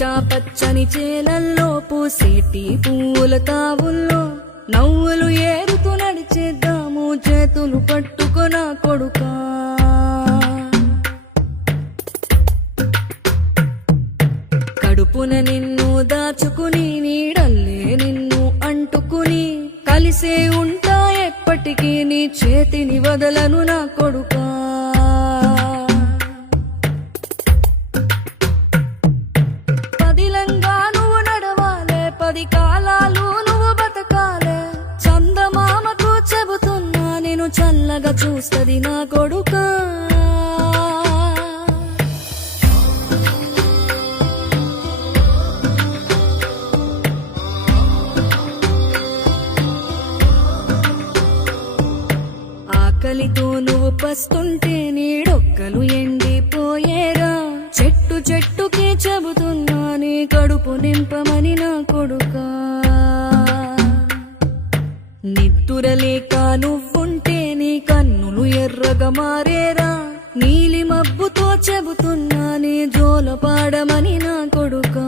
పచ్చా పచ్చని చేలల్లో పూసేటి పూల తావుల్లో నవ్వులు ఏరుతూ నడిచేద్దాము చేతులు పట్టుకొన కొడుకా. కడుపున నిన్ను దాచుకుని నీడల్లే నిన్ను అంటుకుని కలిసే ఉంటా ఎప్పటికీ నీ చేతిని వదలను నా కొడుకా. పదిలంగా నువ్వు నడవాలే, 10 కాలాలు నువ్వు బతకాలే. చందమామకు చెబుతున్నా నేను చల్లగా చూస్తది నా కొడుకా. ఆకలితో నువ్వు పస్తుంటే నీడొక్కలు ఎండిపోయేరా. చెట్టు చెట్టుకే చెబుతున్నా నీ కడుపు నింపమని నా కొడుకా. నిద్దురలేక నువ్వుంటే నీ కన్నులు ఎర్రగా మారేరా. నీలి మబ్బుతో చెబుతున్నా నీ జోల పాడమని నా కొడుకా.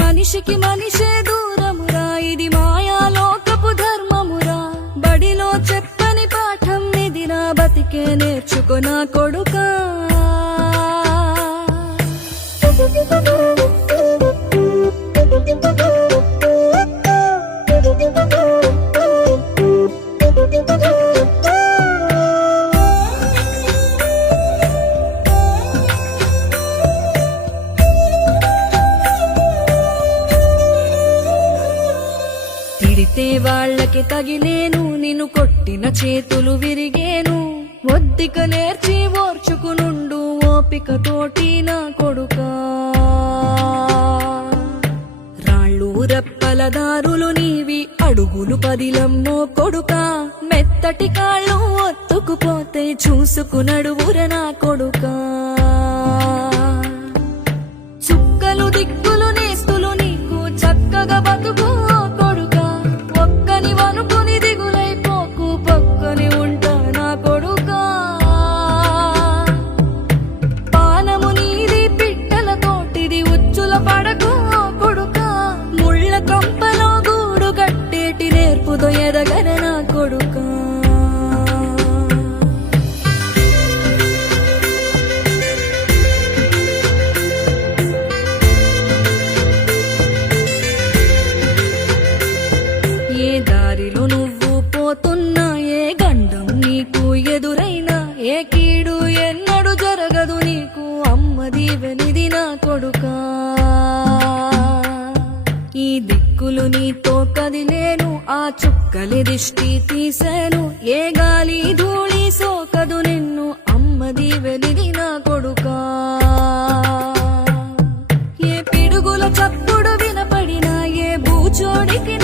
మనిషికి మనిషే దూరమురా, ఇది మాయాలోకపు ధర్మమురా. బడిలో చెప్పని పాఠం నిదిరా, బతికే నేర్చుకో నా కొడుకా. తిడితే వాళ్ళకి తగిలేను, నిన్ను కొట్టిన చేతులు విరిగేను. ఒద్దిక నేర్చి ఓర్చుకునుండు ఓపికతోటి నా కొడుకా. రాళ్ళు రెప్పల దారులు నీవి, అడుగులు పదిలమ్మో కొడుకా. మెత్తటి కాళ్ళు ఒత్తుకుపోతే చూసుకునడువుర నా కొడుకా. చుక్కలు దిక్కులు నేస్తులు నీకు చక్కగా బతుకు కొడుకా. ఒక్కని వనుకుని దిగులైపోకు, పక్కని ఉంటా నా కొడుకా. పానము నీది పిట్టల తోటిది, ఉచ్చుల పడకు కొడుకా. ముళ్ళ కంపలో గూడు కట్టేటి నేర్పుతో ఎదగన నా కొడుకా. ఏ దారిలో నువ్వు పోతున్నా, ఏ గండం నీకు ఎదురైనా, ఏ కీడు ఎన్నడు జరగదు నీకు అమ్మ దీవెనిది నా కొడుకా. ఈ దిక్కులు నీతో కదిలేను, ఆ చుక్కలి దిష్టి తీసేను. ఏ గాలి ధూళి సోకదు నిన్ను అమ్మ దీవెనిది నా కొడుకా. ఏ పిడుగుల చప్పుడు వినపడినా, ఏ భూచోడికి